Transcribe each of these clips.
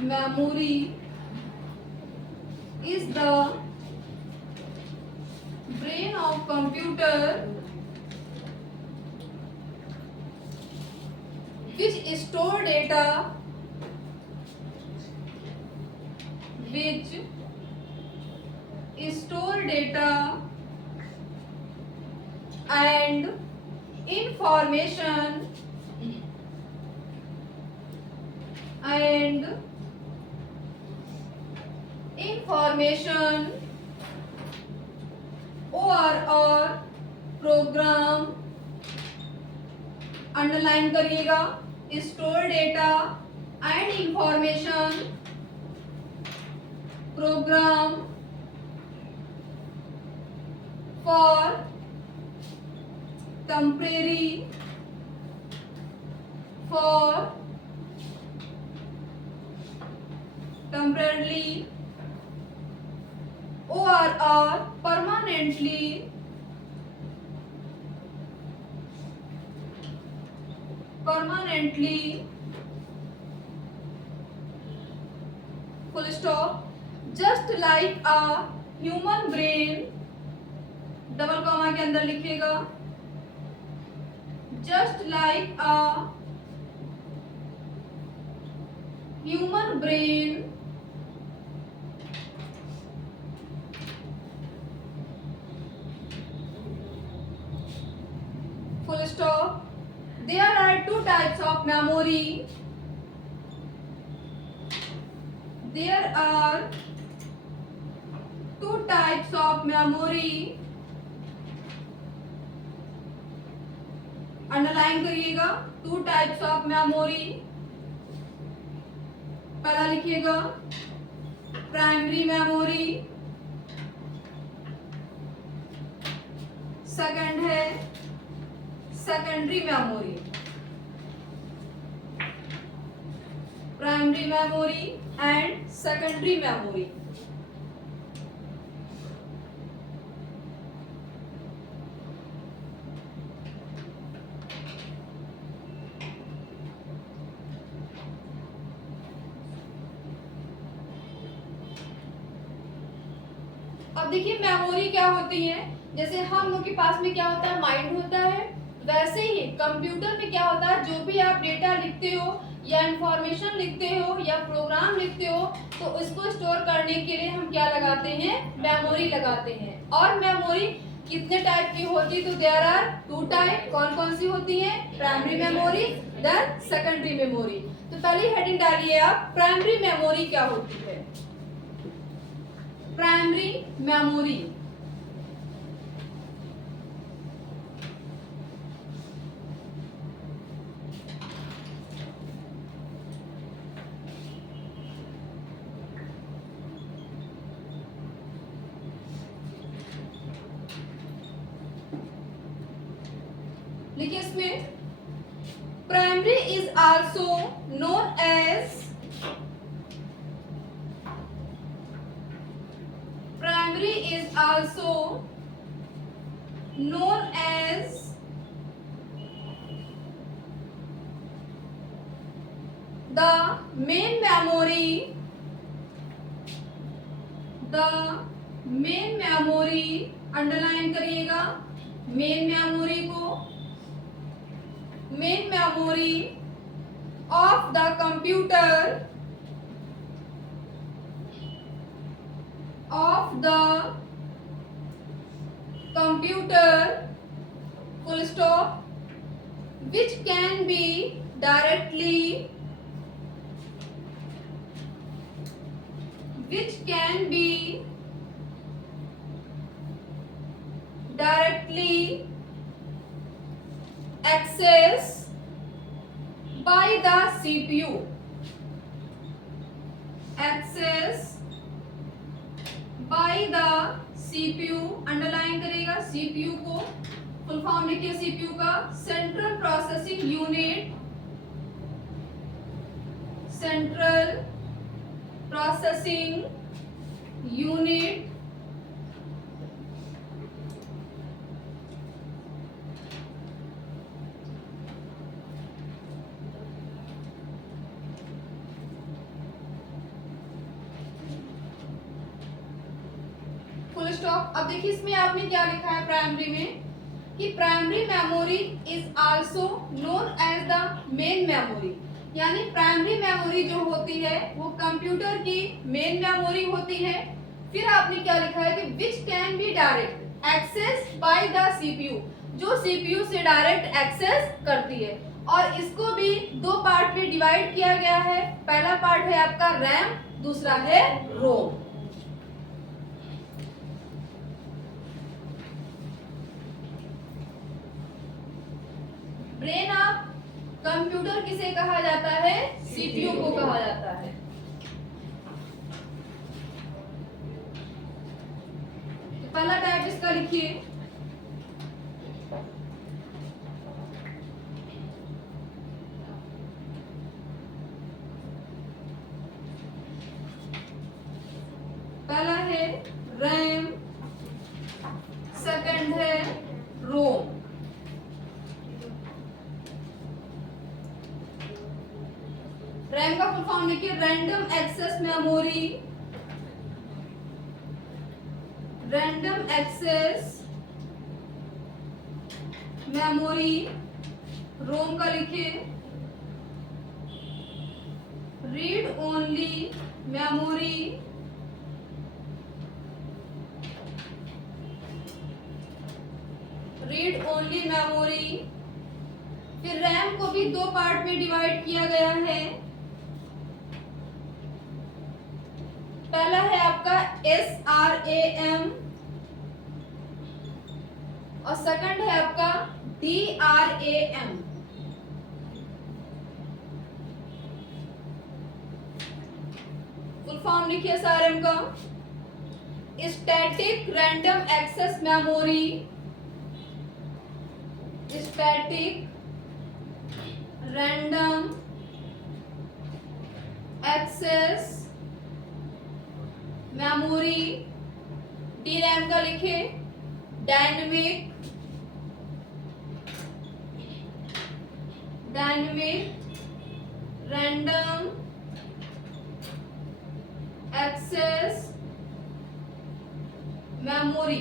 memory is the brain of computer which store data and information और program, underline करिएगा, store data and information, program for temporary temporarily or permanently full stop, just like a human brain, double comma के अंदर लिखिएगा, just like a human brain full stop. There are two types of memory. There are two types of memory. Underline करिएगा, two types of memory. पहला लिखिएगा primary memory, second है secondary memory. Primary memory and secondary memory. अब देखिए मेमोरी क्या होती है. जैसे हम लोग के पास में क्या होता है, माइंड होता है, वैसे ही कंप्यूटर में क्या होता है, जो भी आप डेटा लिखते हो या इंफॉर्मेशन लिखते हो या प्रोग्राम लिखते हो, तो इसको स्टोर करने के लिए हम क्या लगाते हैं, मेमोरी लगाते हैं. और मेमोरी कितने टाइप की होती है, तो देयर आर टू टाइप. कौन कौन सी होती है, primary memory then secondary memory. तो पहली हेडिंग डालिए आप, प्राइमरी मेमोरी क्या होती है. प्राइमरी मेमोरी लिखिए इसमें, primary is also known as the main memory, underline करिएगा मेन मेमोरी को, main memory of the computer, full stop, which can be directly accessed by the CPU. Underline करेगा CPU को, full form लिखिए CPU का, central processing unit. Stop. अब देखिए इसमें आपने क्या लिखा है प्राइमरी में कि primary memory is also known as the main memory, यानी प्राइमरी मेमोरी जो होती है वो कंप्यूटर की मेन मेमोरी होती है। फिर आपने क्या लिखा है कि which can be direct access by the CPU, जो सीपीयू से डायरेक्ट एक्सेस करती है। और इसको भी दो पार्ट में डिवाइड किया गया है। पहला पार्ट है आपका रैम, दूसरा है रोम। ब्रेन ऑफ कंप्यूटर किसे कहा जाता है? सीपीयू को कहा जाता है। तो पहला टाइप इसका लिखिए, पहला है रैम, सेकंड है रोम। रैम का फुल फॉर्म लिखिए, random access memory, random access memory. ROM का लिखिए, read only memory, read only memory. फिर रैम को भी दो पार्ट में डिवाइड किया गया है। पहला है आपका SRAM और सेकंड है आपका DRAM। फुल फॉर्म लिखिए SRAM का, static random access memory, static random access memory. DRAM का लिखे, dynamic random access memory.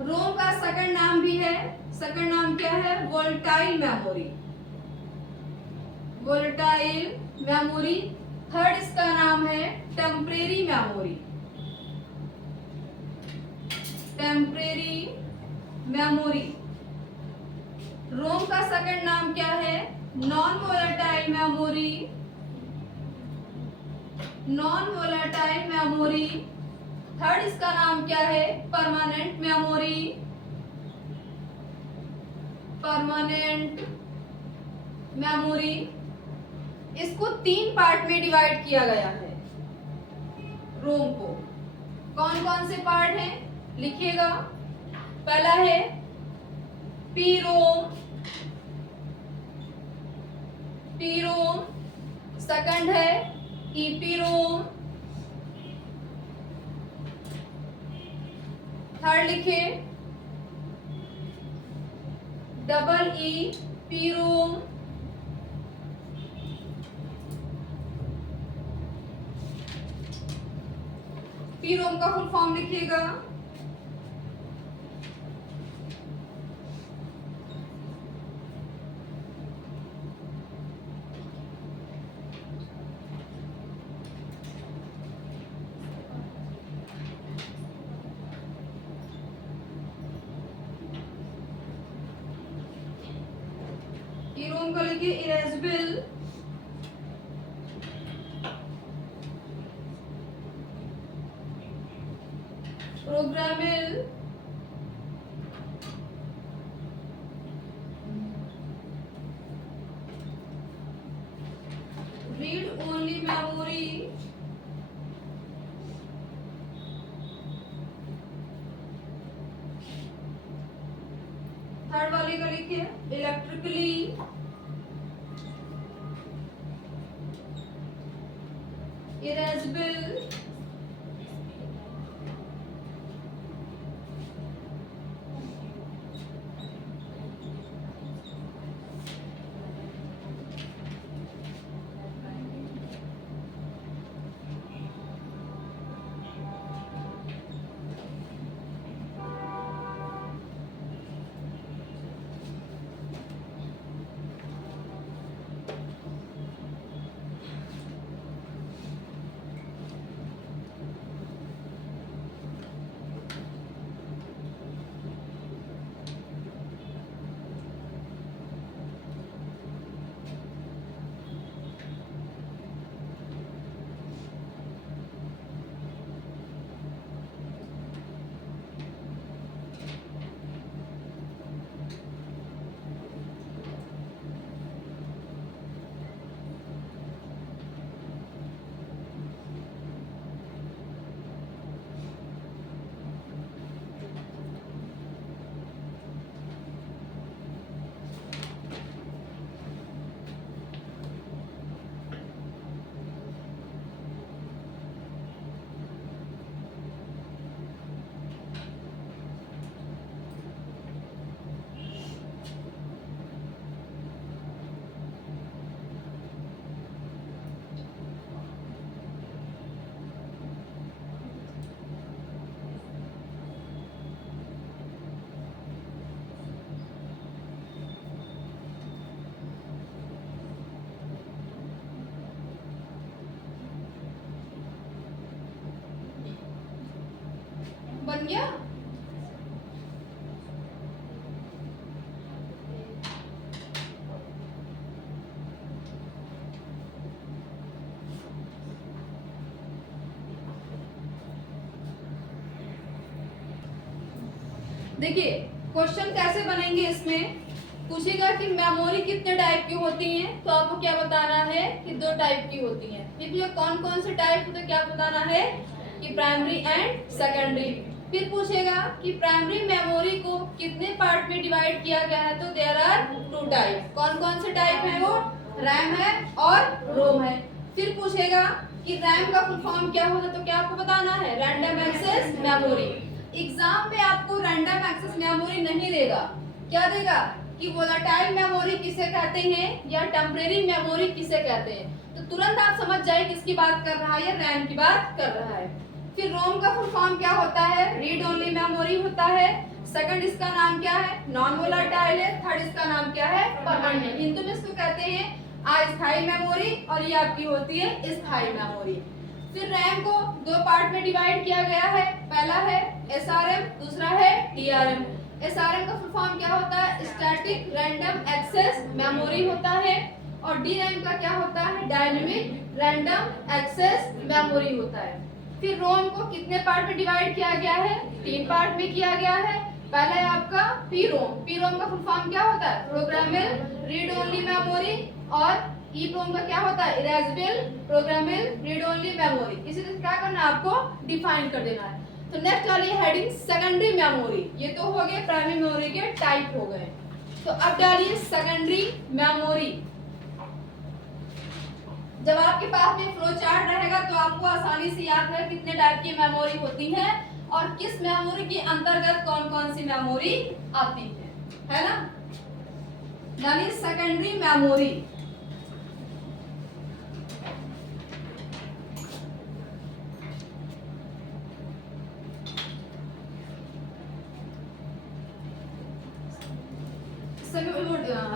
ROM का सेकंड नाम भी है, सेकंड नाम क्या है? Volatile memory, volatile memory. Third इसका नाम है temporary memory, temporary memory. ROM का सेकंड नाम क्या है? Non volatile memory, non volatile memory. Third इसका नाम क्या है? Permanent memory, permanent memory. इसको तीन पार्ट में डिवाइड किया गया है रोम को। कौन कौन से पार्ट हैं लिखिएगा। पहला है पीरोम, पीरोम। सेकंड है ईपीरोम। थर्ड लिखे EEPROM। पीरोम का फुल फॉर्म लिखिएगा, पीरोम का लिखिए erasable, programmable, read only memory, third वाले का लिखिए इलेक्ट्रिकली, इरेजेबल, गया? देखिए क्वेश्चन कैसे बनेंगे, इसमें पूछेगा कि मेमोरी कितने टाइप की होती हैं, तो आपको क्या बताना है कि 2 टाइप की होती हैं। फिर ये कौन कौन से टाइप होते हैं क्या बताना है कि प्राइमरी एंड सेकेंडरी। फिर पूछेगा कि प्राइमरी मेमोरी को कितने पार्ट में डिवाइड किया गया है, तो देयर आर 2 टाइप। कौन कौन से टाइप है वो? रैम है और रोम है। फिर पूछेगा कि रैम का फुल फॉर्म क्या होता है, तो क्या आपको बताना है? Random access memory. एग्जाम में आपको रैंडम एक्सेस मेमोरी नहीं देगा, क्या देगा कि वोलेटाइल मेमोरी किसे कहते हैं या टेम्परेरी मेमोरी किसे कहते हैं। तो तुरंत आप समझ जाए किसकी बात कर रहा है, रैम की बात कर रहा है। फिर रोम का फुल फॉर्म क्या होता है? रीड ओनली मेमोरी होता है। सेकंड इसका नाम क्या है? नॉन वोलेटाइल है। थर्ड इसका नाम क्या है? परमानेंट। हिंदी में इसको कहते हैं अस्थायी मेमोरी और ये आपकी होती है स्थायी मेमोरी। फिर रैम को 2 पार्ट में डिवाइड किया गया है। पहला है एसआरएम, दूसरा है डीआरएम। एसआरएम का फुल फॉर्म क्या होता है? स्टैटिक रैंडम एक्सेस मेमोरी होता है। और डीरैम का क्या होता है? डायनेमिक रैंडम एक्सेस मेमोरी होता है। फिर रोम को कितने पार्ट में डिवाइड किया गया है? 3 पार्ट में किया गया है। पहला है आपका पीरोम। पीरोम का फुल फॉर्म क्या होता है? Programmable read only memory. और ईप्रोम का क्या होता है? Erasable programmable read only memory. इसी तरह क्या करना है आपको? डिफाइन कर देना है। तो नेक्स्ट वाली हेडिंग सेकेंडरी मेमोरी। ये तो हो गए प्राइमरी मेमोरी के टाइप हो गए। तो अब डालिए सेकेंडरी मेमोरी। जब आपके पास में फ्लो चार्ट रहेगा तो आपको आसानी से याद है कितने टाइप की मेमोरी होती है और किस मेमोरी के अंतर्गत कौन कौन सी मेमोरी आती है ना। डालिए सेकेंडरी मेमोरी।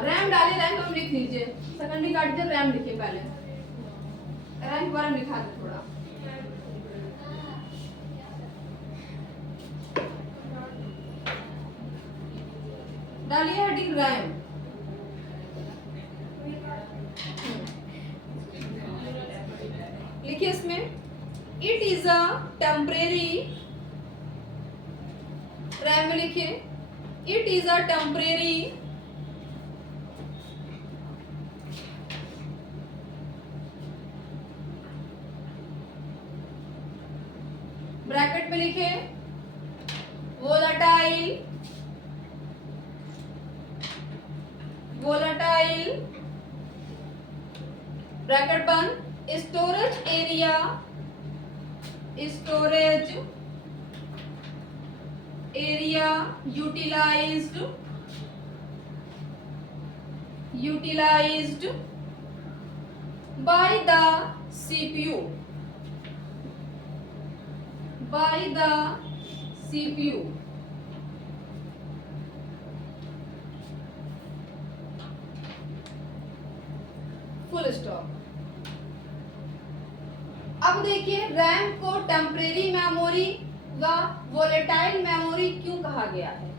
रैम डालिए, रैम को लिख लीजिए। सेकेंडरी काट दीजिए, रैम लिखिए पहले। रैम के बारे में लिखा दे थोड़ा। डालिए हेडिंग रैम। लिखिए इसमें it is a temporary. RAM में लिखिए it is a temporary bracket में लिखे वोलेटाइल ब्रैकेट बंद storage area utilised by the CPU full stop. अब देखिए रैम को टेम्परेरी मेमोरी व वोलेटाइल मेमोरी क्यों कहा गया है।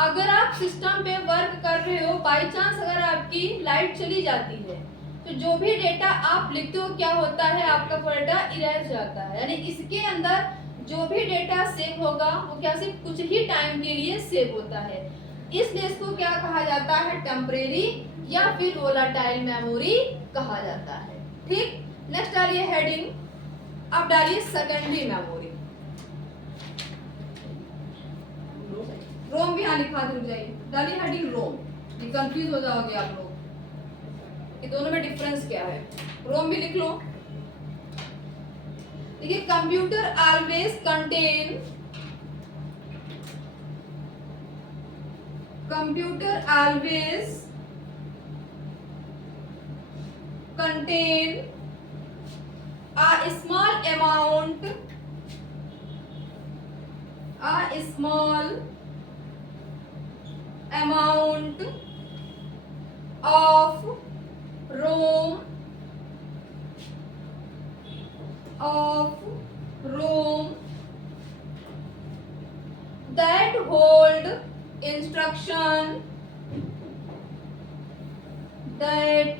अगर आप सिस्टम पे वर्क कर रहे हो, बाई चांस अगर आपकी लाइट चली जाती है तो जो भी डेटा आप लिखते हो क्या होता है, आपका डेटा इरेज जाता है। यानी इसके अंदर जो भी डेटा सेव होगा वो क्या सिर्फ कुछ ही टाइम के लिए सेव होता है। इसलिए इसको क्या कहा जाता है? टेम्परेरी या फिर वोलेटाइल मेमोरी कहा जाता है। ठीक, नेक्स्ट डालिए हेडिंग। अब डालिए सेकेंडरी मेमोरी। रोम भी यहाँ लिखा दे जाइए। डालिए हेडिंग रोम। ये कंफ्यूज हो जाओगे आप लोग कि दोनों में डिफरेंस क्या है। रोम भी लिख लो। देखिए computer always contain a small amount of ROM that hold instruction, that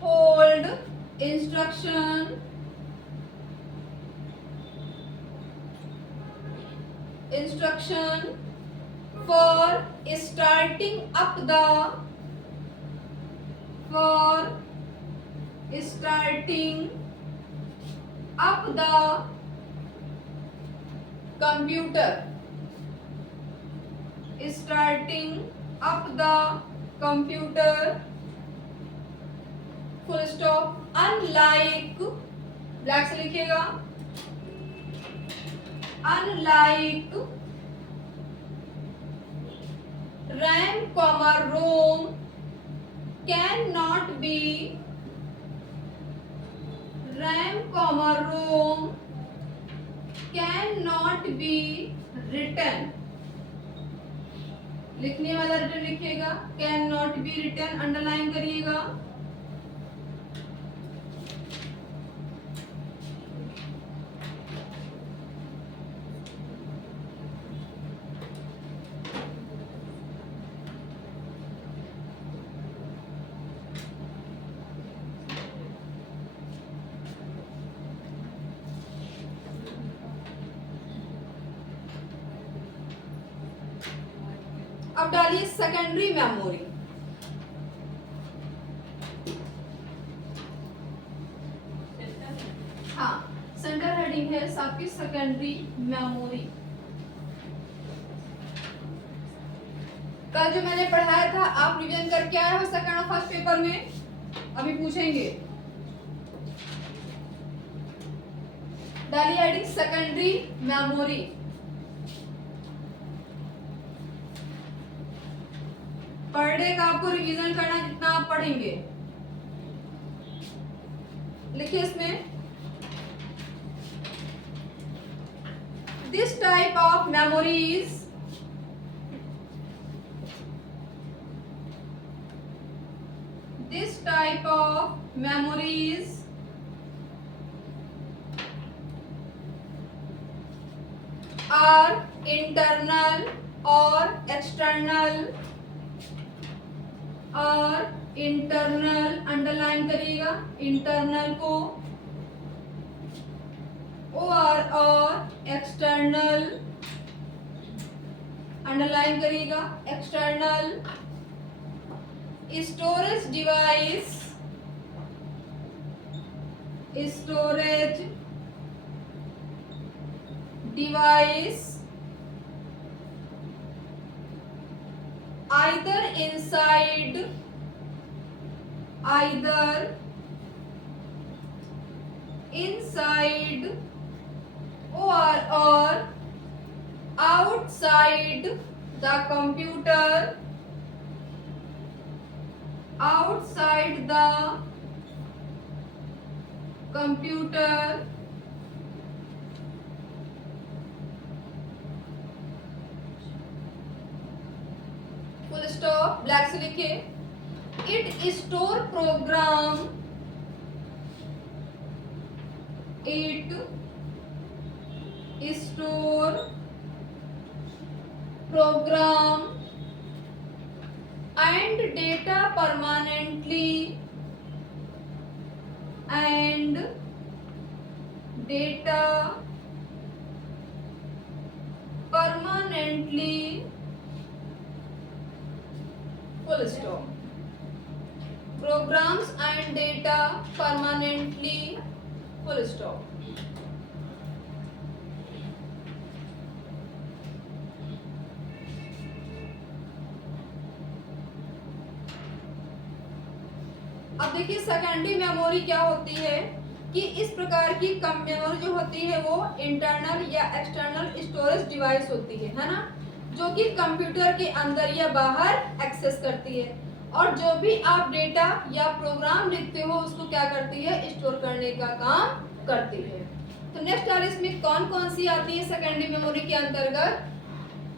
hold instruction for starting up the computer, starting up the computer, full stop. Unlike, black से लिखिएगा, unlike RAM, ROM cannot be written. लिखने वाला रिटर्न लिखिएगा, can not be return underline करिएगा. अब डालिए secondary memory. हाँ, centre heading है आपकी सेकेंडरी मेमोरी. कल जो मैंने पढ़ाया था आप रिवीजन करके आए हो सेकंड और फर्स्ट पेपर में, अभी पूछेंगे. डालिए heading secondary memory. Per day का आपको रिवीजन करना जितना आप पढ़ेंगे. लिखिए इसमें, this type of memories are internal और एक्सटर्नल. और इंटरनल अंडरलाइन करिएगा, इंटरनल को और एक्सटर्नल अंडरलाइन करिएगा. External storage device either inside or outside the computer, full stop. Black से लिखे, it store program and data permanently full stop. Programs and data permanently full stop. अब देखिए secondary memory क्या होती है कि इस प्रकार की कम मेमोरी जो होती है वो इंटरनल या एक्सटर्नल स्टोरेज डिवाइस होती है ना, जो कि कंप्यूटर के अंदर या बाहर एक्सेस करती है और जो भी आप डेटा या प्रोग्राम लिखते हो उसको क्या करती है, स्टोर करने का काम करती है. तो नेक्स्ट वाले इसमें कौन कौन सी आती है सेकेंडरी मेमोरी के अंतर्गत,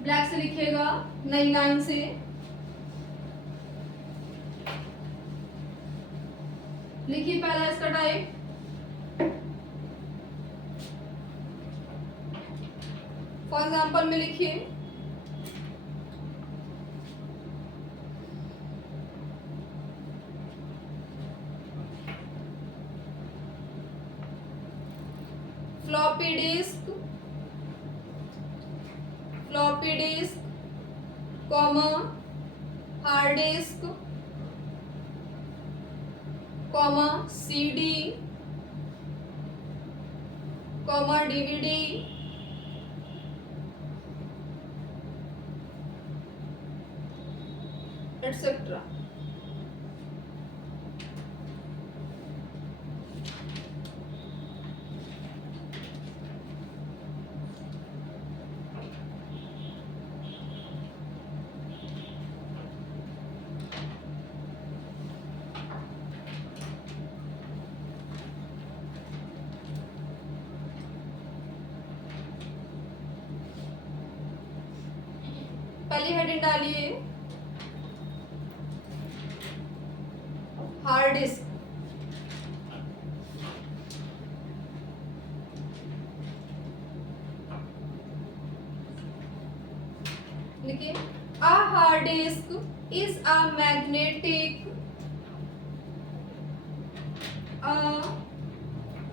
ब्लैक से लिखिएगा, नई लाइन से. लिखिए पहला इसका टाइप, फॉर एग्जाम्पल में लिखिए floppy disk, comma hard disk, comma CD, comma DVD, etcetera. पहली हेडिंग डालिए हार्ड डिस्क, लिखिए a hard disk is a magnetic, a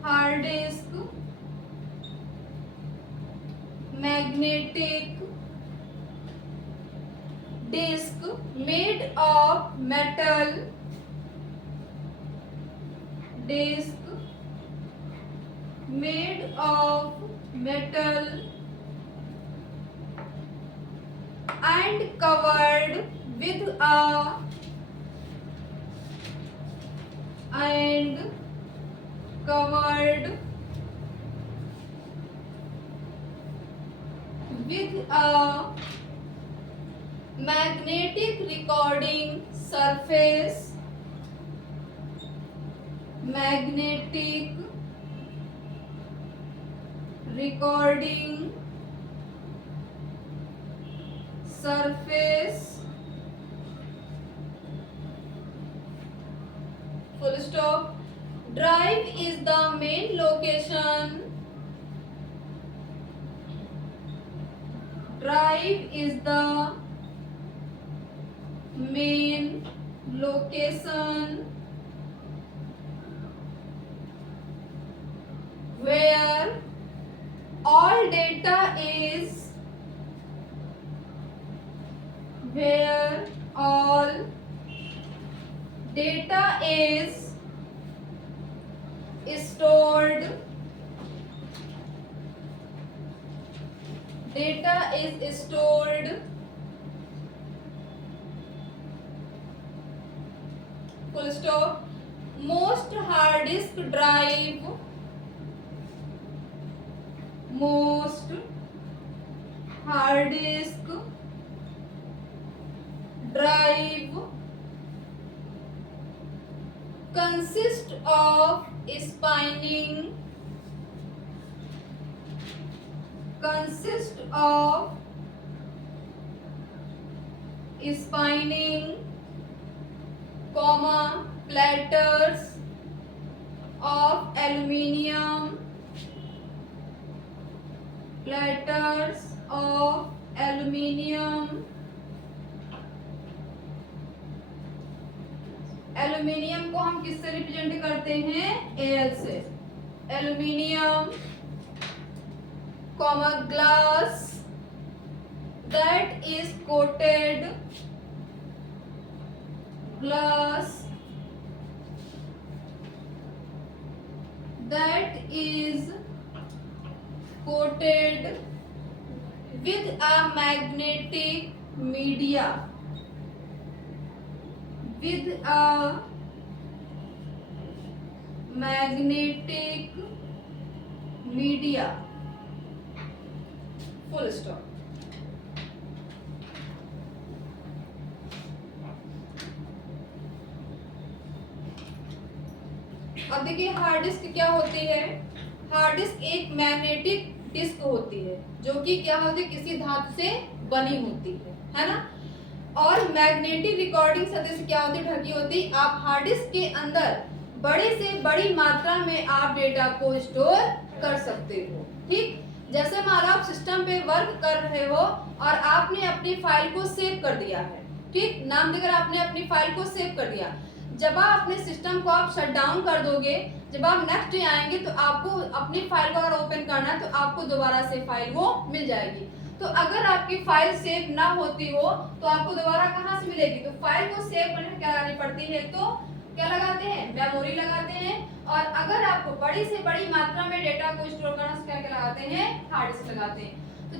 hard disk magnetic disk made of metal, disk made of metal and covered with a magnetic recording surface, magnetic recording surface, full stop. Drive is the main location, drive is the main location where all data is stored, full stop. Most hard disk drive consist of spinning, comma platters of aluminium, aluminium को हम किससे रिप्रेजेंट करते हैं? Al से। Aluminium, comma glass that is coated, with a magnetic media, full stop. अब देखिए hard disk क्या होती है। हार्ड डिस्क एक मैग्नेटिक डिस्क होती है जो कि क्या होती है, किसी धातु से बनी होती है ना। और मैग्नेटिक रिकॉर्डिंग सतह से क्या होती है, ढकी होती है। आप हार्ड डिस्क के अंदर बड़े से बड़ी मात्रा में आप डेटा को स्टोर कर सकते हो। ठीक, जैसे मान लो आप सिस्टम पे वर्क कर रहे हो और आपने अपनी फाइल को सेव कर दिया है, ठीक, नाम देकर आपने अपनी फाइल को सेव कर दिया। जब आप अपने सिस्टम को आप शट डाउन कर दोगे, जब आप नेक्स्ट डे आएंगे तो आपको अपनी फाइल को अगर ओपन करना है तो आपको दोबारा से फाइल वो मिल जाएगी। तो अगर आपकी फाइल सेव ना होती हो तो आपको दोबारा कहाँ से मिलेगी? तो फाइल को सेव करने क्या करनी पड़ती है, तो क्या लगाते हैं? मेमोरी लगाते हैं। और अगर आपको बड़ी से बड़ी मात्रा में डेटा को स्टोर करना है, क्या लगाते हैं? हार्ड डिस्क लगाते हैं। तो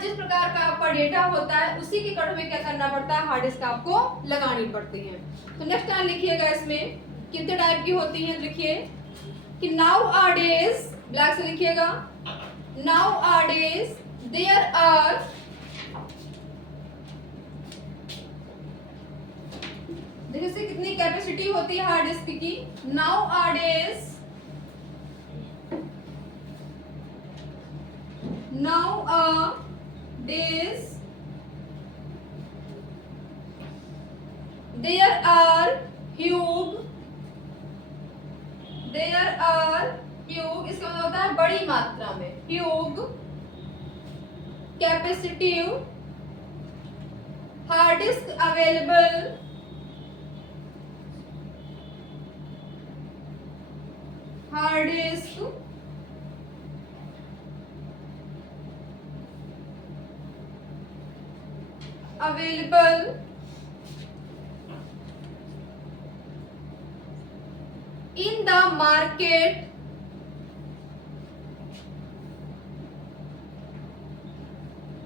जिस प्रकार का आपका डेटा होता है उसी के कट में क्या करना पड़ता है? हार्ड डिस्क आपको लगानी पड़ती है। तो नेक्स्ट टाइम लिखिएगा इसमें कितने टाइप की होती हैं, लिखिए कि नाउ आर डेज, ब्लैक से लिखिएगा, nowadays there are देखिए कितनी कैपेसिटी होती है हार्ड डिस्क की। Nowadays there are huge, इसका मतलब होता है बड़ी मात्रा में, huge capacitive hard disk available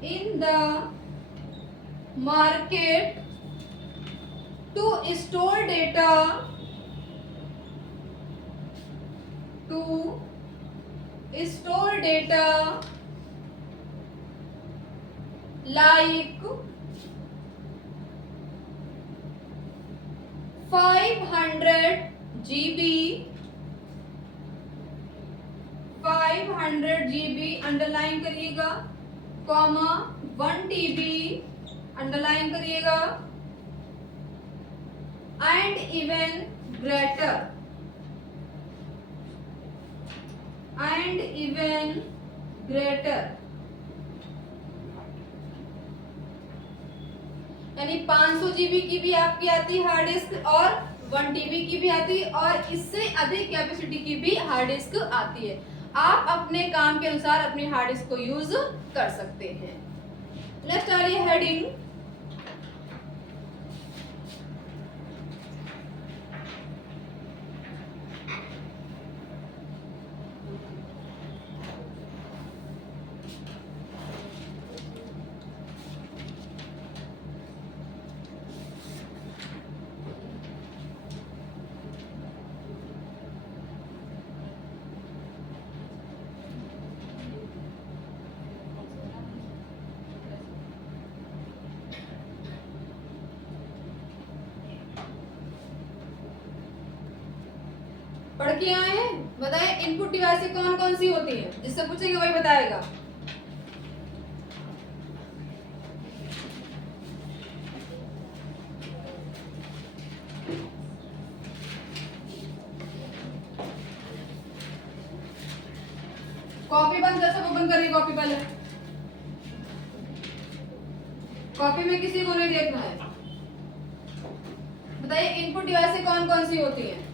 in the market to store data like 500 GB underline करिएगा, कॉमा 1 TB अंडरलाइन करिएगा, एंड इवन ग्रेटर यानी 500 GB की भी आपकी आती है हार्ड डिस्क और 1 TB की भी आती है और इससे अधिक कैपेसिटी की भी हार्ड डिस्क आती है। आप अपने काम के अनुसार अपनी हार्ड डिस्क को यूज कर सकते हैं। नेक्स्ट आ रही है हेडिंग, पढ़ के आए हैं? बताएं इनपुट डिवाइस कौन कौन सी होती है, जिससे पूछेंगे वही बताएगा। कॉपी बंद कर, सबको बंद करिए कॉपी पहले, कॉपी में किसी को नहीं देखना है। बताइए इनपुट डिवाइस कौन कौन सी होती है?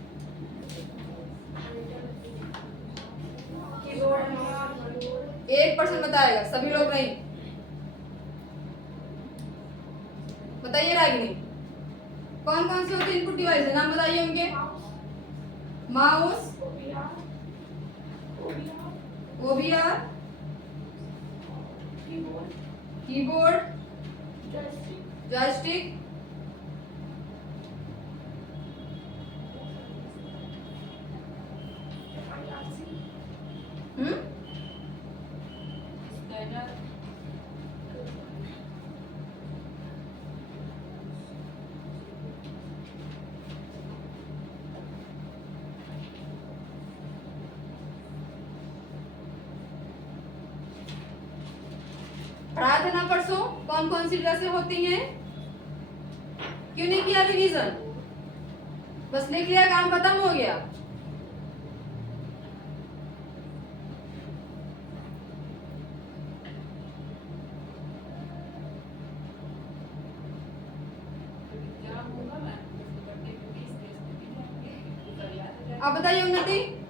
एक पर्सन बताएगा, सभी लोग नहीं। बताइए रागिनी, कौन कौन सी होती है इनपुट डिवाइस? नाम बताइए उनके। माउस, ओवीआर, कीबोर्ड, जॉयस्टिक, पढ़ाया था ना परसों कौन कौन सी ड्रेसें होती हैं? क्यों नहीं किया रिवीजन? बस लिख लिया, काम खत्म हो गया। आप बताइए उन्नति।